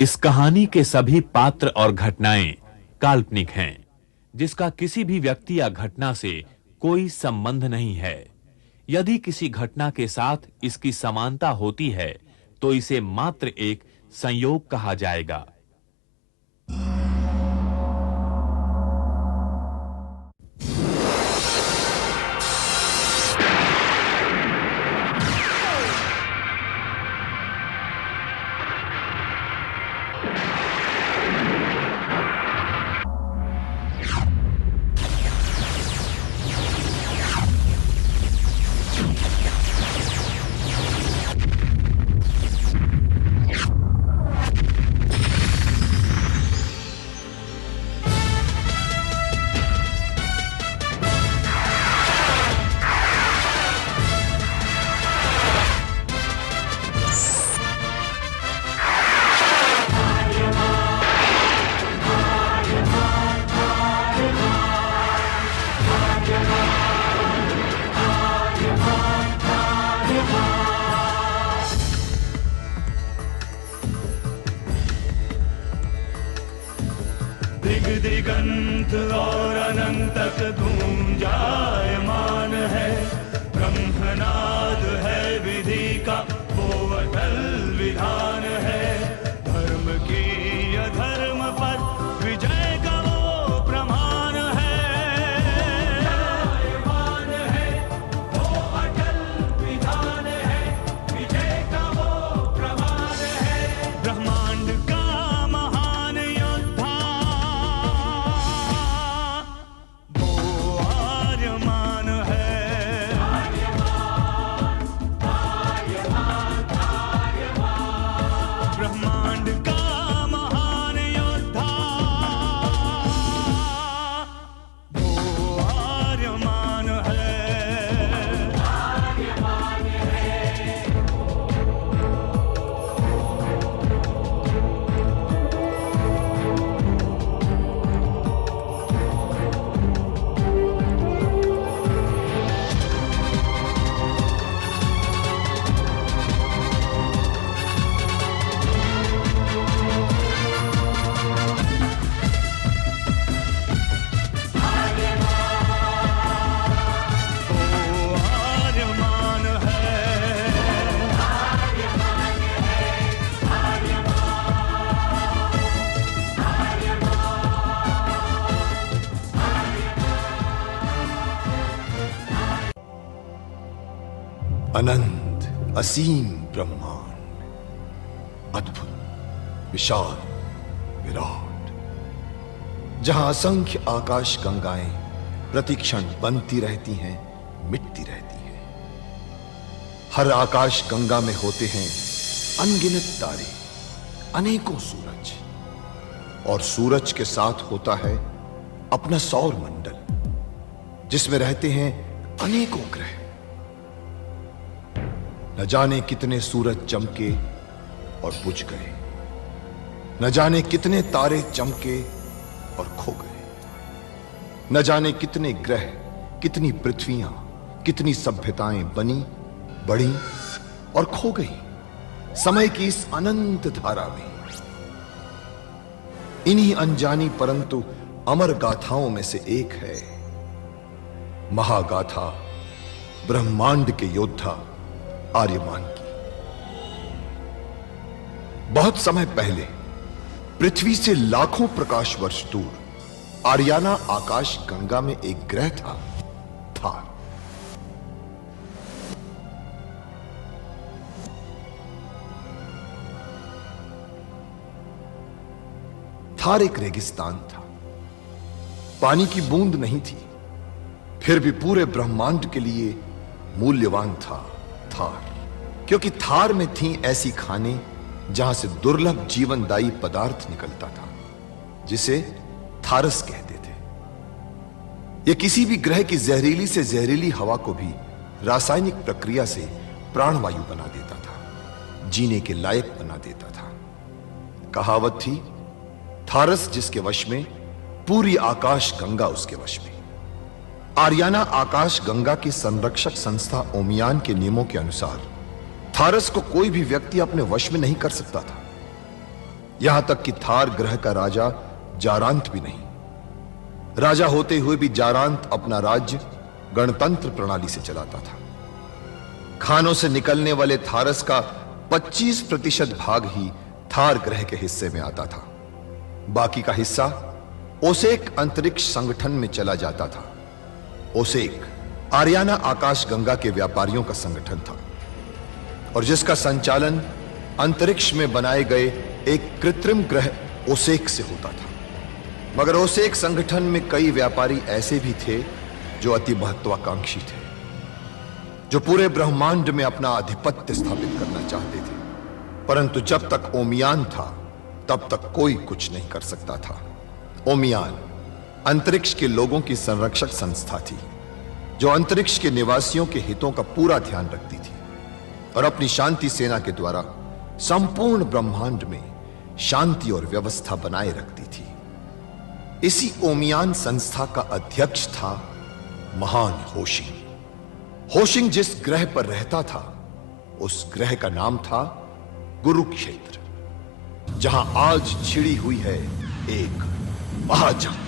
इस कहानी के सभी पात्र और घटनाएं काल्पनिक हैं, जिसका किसी भी व्यक्ति या घटना से कोई संबंध नहीं है। यदि किसी घटना के साथ इसकी समानता होती है, तो इसे मात्र एक संयोग कहा जाएगा। दिग दिगंत और अनंत तक गूंजायमान है। ब्रह्मनाद है विधि का वो अटल विधान है। धर्म की अधर्म पर विजय का वो प्रमाण है। जायमान है वो अटल विधान है। विजय का वो प्रमाण है। ब्रह्मांड का महान योद्धा वो आर्यमान है। ब्रह्मांड का महान योद्धा वो आर्यमान है। आर्यमान है। अनंत असीम ब्रह्मांड, अद्भुत, विशाल, विराट, जहां असंख्य आकाश गंगाएं प्रतिक्षण बनती रहती हैं, मिटती रहती हैं। हर आकाश गंगा में होते हैं अनगिनत तारे, अनेकों सूरज, और सूरज के साथ होता है अपना सौर मंडल, जिसमें रहते हैं अनेकों ग्रह। न जाने कितने सूरज चमके और बुझ गए, न जाने कितने तारे चमके और खो गए, न जाने कितने ग्रह, कितनी पृथ्वियां, कितनी सभ्यताएं बनी, बढ़ी और खो गई समय की इस अनंत धारा में। इन्हीं अनजानी परंतु अमर गाथाओं में से एक है महागाथा ब्रह्मांड के योद्धा आर्यमान की। बहुत समय पहले पृथ्वी से लाखों प्रकाश वर्ष दूर आर्याना आकाश गंगा में एक ग्रह था, थार। थार एक रेगिस्तान था, पानी की बूंद नहीं थी, फिर भी पूरे ब्रह्मांड के लिए मूल्यवान था थार, क्योंकि थार में थी ऐसी खाने जहां से दुर्लभ जीवनदायी पदार्थ निकलता था, जिसे थारस कहते थे। यह किसी भी ग्रह की जहरीली से जहरीली हवा को भी रासायनिक प्रक्रिया से प्राणवायु बना देता था, जीने के लायक बना देता था। कहावत थी, थारस जिसके वश में, पूरी आकाश गंगा उसके वश में। आर्याना आकाश गंगा की संरक्षक संस्था ओमियान के नियमों के अनुसार थारस को कोई भी व्यक्ति अपने वश में नहीं कर सकता था। यहां तक कि थार ग्रह का राजा जारांत भी नहीं। राजा होते हुए भी जारांत अपना राज्य गणतंत्र प्रणाली से चलाता था। खानों से निकलने वाले थारस का 25% भाग ही थार ग्रह के हिस्से में आता था। बाकी का हिस्सा ओसेक अंतरिक्ष संगठन में चला जाता था। ओसेक आरियाना आकाश गंगा के व्यापारियों का संगठन था और जिसका संचालन अंतरिक्ष में बनाए गए एक कृत्रिम ग्रह ओसेक से होता था। मगर ओसेक संगठन में कई व्यापारी ऐसे भी थे जो अति महत्वाकांक्षी थे, जो पूरे ब्रह्मांड में अपना आधिपत्य स्थापित करना चाहते थे। परंतु जब तक ओमियान था तब तक कोई कुछ नहीं कर सकता था। ओमियान अंतरिक्ष के लोगों की संरक्षक संस्था थी जो अंतरिक्ष के निवासियों के हितों का पूरा ध्यान रखती थी और अपनी शांति सेना के द्वारा संपूर्ण ब्रह्मांड में शांति और व्यवस्था बनाए रखती थी। इसी ओमियान संस्था का अध्यक्ष था महान होशिंग। होशिंग जिस ग्रह पर रहता था उस ग्रह का नाम था कुरुक्षेत्र, जहां आज छिड़ी हुई है एक महाजंग।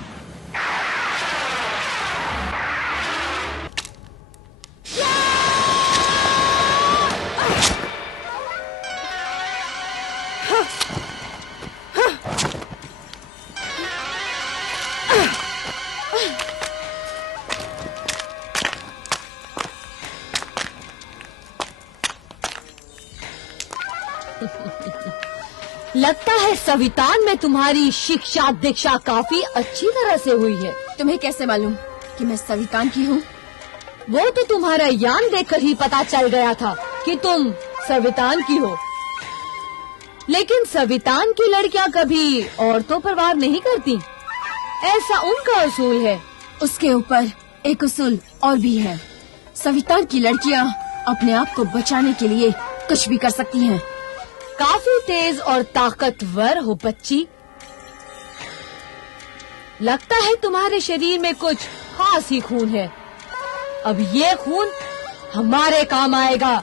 लगता है सवितान में तुम्हारी शिक्षा दीक्षा काफी अच्छी तरह से हुई है। तुम्हें कैसे मालूम कि मैं सवितान की हूँ? वो तो तुम्हारा यान देखकर ही पता चल गया था कि तुम सवितान की हो। लेकिन सवितान की लड़कियां कभी औरतों पर वार नहीं करती, ऐसा उनका उसूल है। उसके ऊपर एक उसूल और भी है। सवितान की लड़कियां अपने आप को बचाने के लिए कुछ भी कर सकती हैं। काफी तेज और ताकतवर हो बच्ची। लगता है तुम्हारे शरीर में कुछ खास ही खून है। अब ये खून हमारे काम आएगा।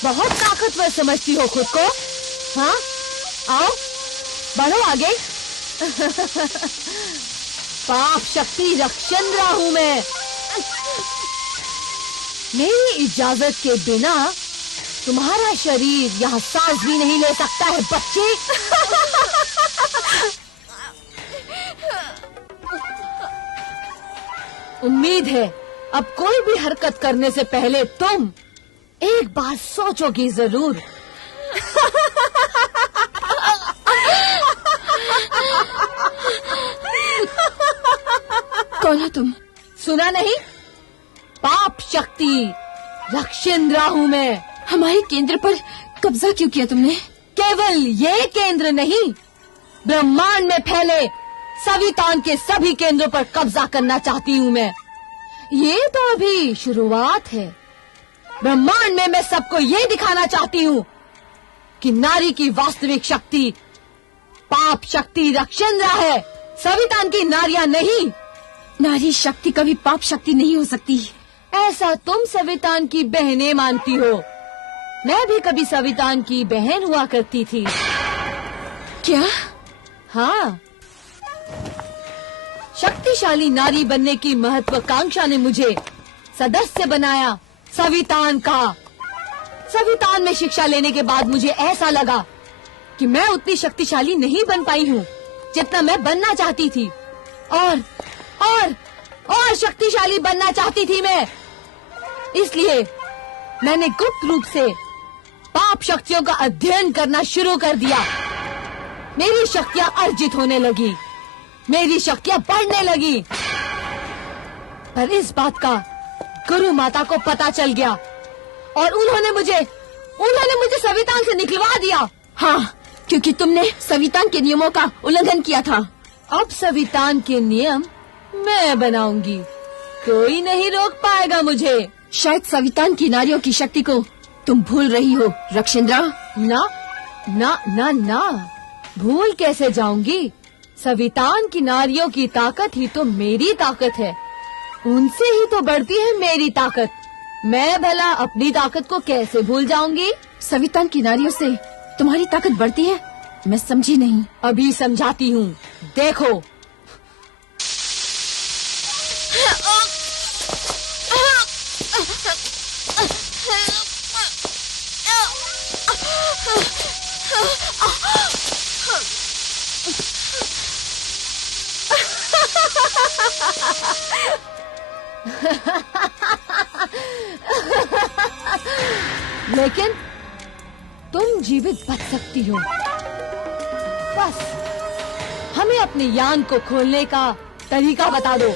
बहुत ताकतवर समझती हो खुद को, हाँ? आओ, बढ़ो आगे। पाप शक्ति रक्षन्द्रा हूँ मैं। मेरी इजाजत के बिना तुम्हारा शरीर यहाँ सांस भी नहीं ले सकता है बच्चे। उम्मीद है अब कोई भी हरकत करने से पहले तुम एक बार सोचोगी जरूर। कौन हो तुम? सुना नहीं? पाप शक्ति रक्षन्द्रा हूँ मैं। हमारे केंद्र पर कब्जा क्यों किया तुमने? केवल ये केंद्र नहीं, ब्रह्मांड में फैले सवितान के सभी केंद्रों पर कब्जा करना चाहती हूँ मैं। ये तो अभी शुरुआत है। ब्रह्मांड में मैं सबको ये दिखाना चाहती हूँ कि नारी की वास्तविक शक्ति पाप शक्ति रक्षन्द्रा है, सवितान की नारियां नहीं। नारी शक्ति कभी पाप शक्ति नहीं हो सकती। ऐसा तुम सवितान की बहनें मानती हो। मैं भी कभी सवितान की बहन हुआ करती थी। क्या? हाँ, शक्तिशाली नारी बनने की महत्वाकांक्षा ने मुझे सदस्य बनाया सवितान का। सवितान में शिक्षा लेने के बाद मुझे ऐसा लगा कि मैं उतनी शक्तिशाली नहीं बन पाई हूँ जितना मैं बनना चाहती थी। और शक्तिशाली बनना चाहती थी मैं। इसलिए मैंने गुप्त रूप से पाप शक्तियों का अध्ययन करना शुरू कर दिया। मेरी शक्तियाँ अर्जित होने लगी, मेरी शक्तियाँ बढ़ने लगी। पर इस बात का गुरु माता को पता चल गया और उन्होंने मुझे सवितान से निकलवा दिया। हाँ, क्योंकि तुमने सवितान के नियमों का उल्लंघन किया था। अब सवितान के नियम मैं बनाऊंगी, कोई नहीं रोक पाएगा मुझे। शायद सवितान की नारियों की शक्ति को तुम भूल रही हो रक्षिंद्रा। ना ना ना ना, भूल कैसे जाऊंगी? सवितान की नारियों की ताकत ही तो मेरी ताकत है, उनसे ही तो बढ़ती है मेरी ताकत। मैं भला अपनी ताकत को कैसे भूल जाऊंगी? सवितान की नारियों से तुम्हारी ताकत बढ़ती है? मैं समझी नहीं। अभी समझाती हूँ, देखो। लेकिन तुम जीवित बच सकती हो। बस हमें अपने यान को खोलने का तरीका बता दो।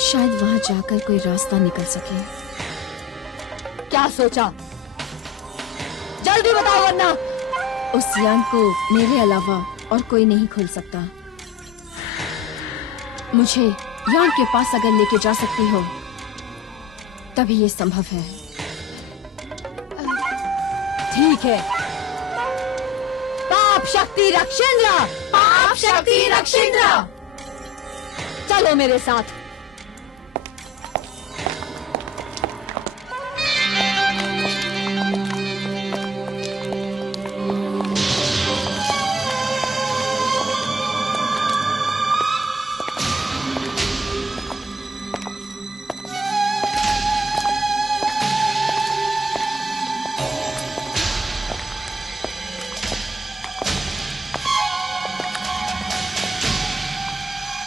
शायद वहाँ जाकर कोई रास्ता निकल सके। क्या सोचा? जल्दी बताओ, वरना उस यान को मेरे अलावा और कोई नहीं खोल सकता। मुझे यान के पास अगर लेके जा सकती हो तभी ये संभव है। ठीक है। पाप शक्ति रक्षिंद्रा, पाप शक्ति रक्षिंद्रा, चलो मेरे साथ।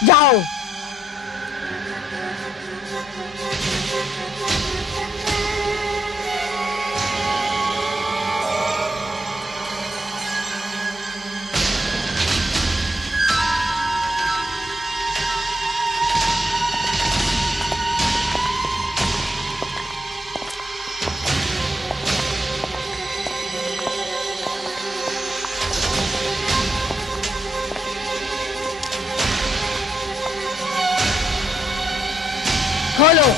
जाओ। खोलो।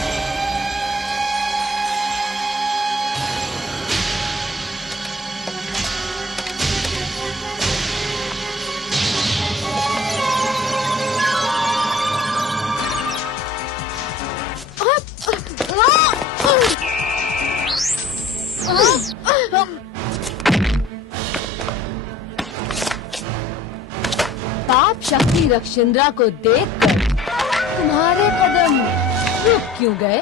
पाप शक्ति रक्षिंद्रा को देखकर तुम्हारे कदम रुक क्यों गए?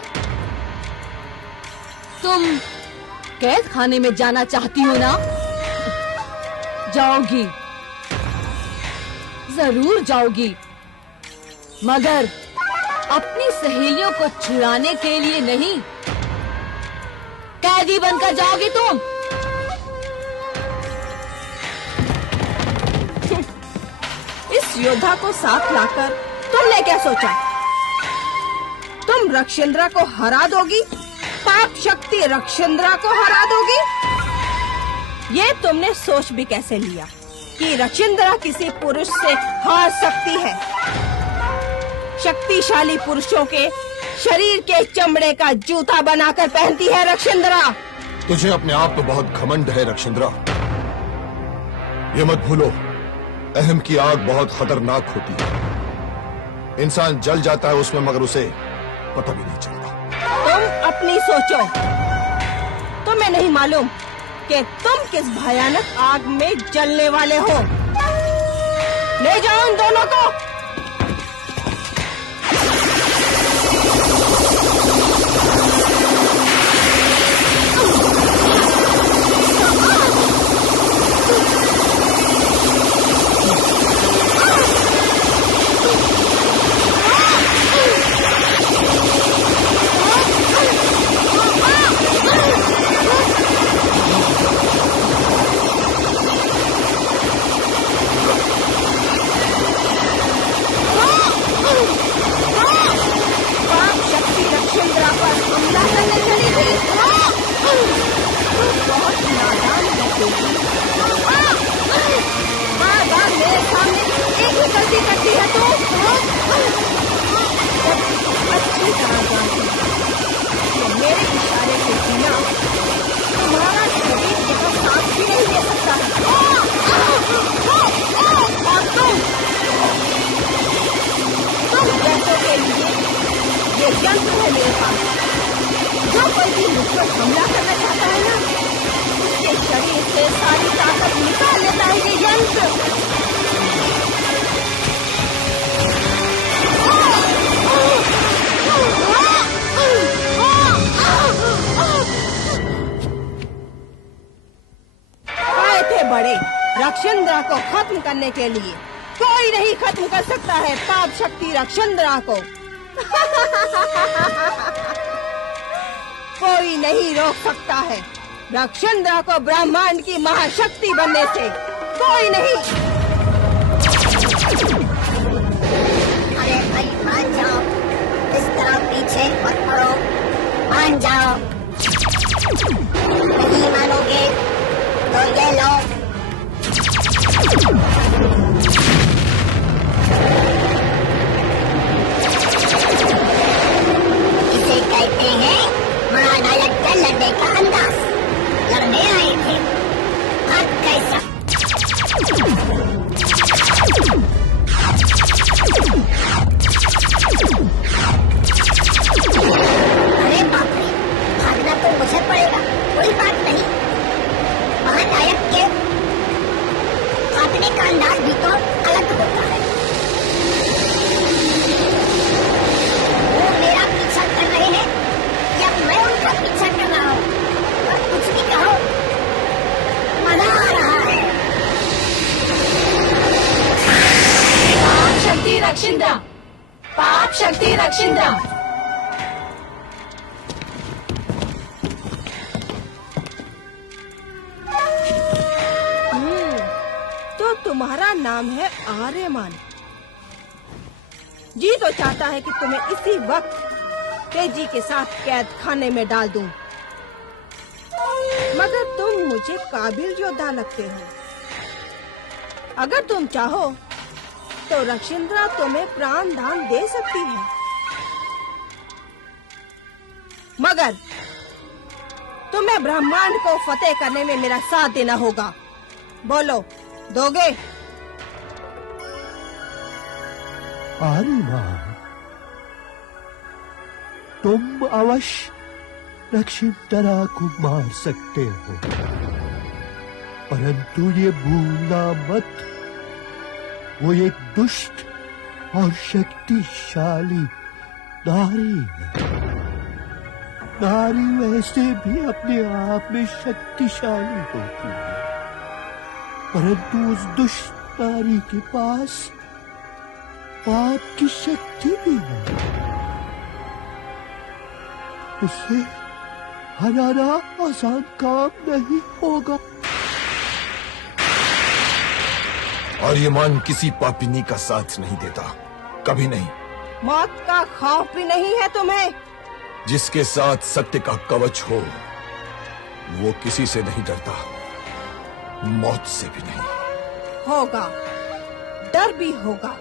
तुम कैद खाने में जाना चाहती हो ना? जाओगी, जरूर जाओगी, मगर अपनी सहेलियों को छुड़ाने के लिए नहीं। कैदी बनकर जाओगी तुम। इस योद्धा को साथ लाकर तुमने क्या सोचा? तुम रक्षिंद्रा को हरा दोगी? पाप शक्ति रक्षिंद्रा को हरा दोगी? ये तुमने सोच भी कैसे लिया कि रक्षिंद्रा किसी पुरुष से हार सकती है? शक्तिशाली पुरुषों के शरीर के चमड़े का जूता बनाकर पहनती है रक्षिंद्रा। तुझे अपने आप तो बहुत घमंड है रक्षिंद्रा। ये मत भूलो, अहम की आग बहुत खतरनाक होती है। इंसान जल जाता है उसमें, मगर उसे पता भी नहीं चलता। तुम अपनी सोचो। तुम्हें नहीं मालूम कि तुम किस भयानक आग में जलने वाले हो। ले जाओ उन दोनों को। बिना तुम्हारा शरीर यहाँ सांस भी नहीं ले सकता है। और तुम जैसों के लिए ये यंत्र है मेरे पास। जो कोई भी मुझ पर हमला करना चाहता है ना, उसके शरीर से सारी ताकत निकाल लेता है ये यंत्र। आए थे बड़े रक्षेंद्रा को खत्म करने के लिए। कोई नहीं खत्म कर सकता है पाप शक्ति रक्षेंद्रा को। कोई नहीं रोक सकता है रक्षेंद्रा को ब्रह्मांड की महाशक्ति बनने से। कोई नहीं। अरे भाई मान जाओ, इस तरह पीछे मत पड़ो, मान जाओ। नहीं मानोगे तो ये लो। इसे कहते हैं महानायक के लड़ने का अंदाज। लड़ने आए थे, हाथ कैसा? अरे बाप रे, भागना तो मुझे पड़ेगा, कोई बात नहीं। महानायक के काटने का अंदाज भी तो अलग होता है। वो मेरा पीछा कर रहे हैं या मैं उनका पीछा कर रहा हूँ? कुछ भी कहो, मजा आ रहा है। पाप शक्ति रक्षेंद्रा, पाप शक्ति रक्षेंद्रा। तो तुम्हारा नाम है आर्यमान। जी तो चाहता है कि तुम्हें इसी वक्त तेजी के साथ कैद खाने में डाल दूं, मगर तुम मुझे काबिल योद्धा लगते हो। अगर तुम चाहो तो रक्षेंद्रा तुम्हें प्राण दान दे सकती है, मगर तुम्हें ब्रह्मांड को फतेह करने में मेरा साथ देना होगा। बोलो, दोगे? आर्यमान, तुम अवश्य रक्षेंद्रा को मार सकते हो, परंतु ये भूलना मत, वो एक दुष्ट और शक्तिशाली नारी है। नारी वैसे भी अपने आप में शक्तिशाली होती है, परंतु उस दुष्ट नारी के पास पाप की शक्ति भी है। उसे हराना आसान काम नहीं होगा। आर्यमान किसी पापिनी का साथ नहीं देता, कभी नहीं। मौत का खौफ भी नहीं है तुम्हें? जिसके साथ सत्य का कवच हो वो किसी से नहीं डरता, मौत से भी नहीं। होगा, डर भी होगा।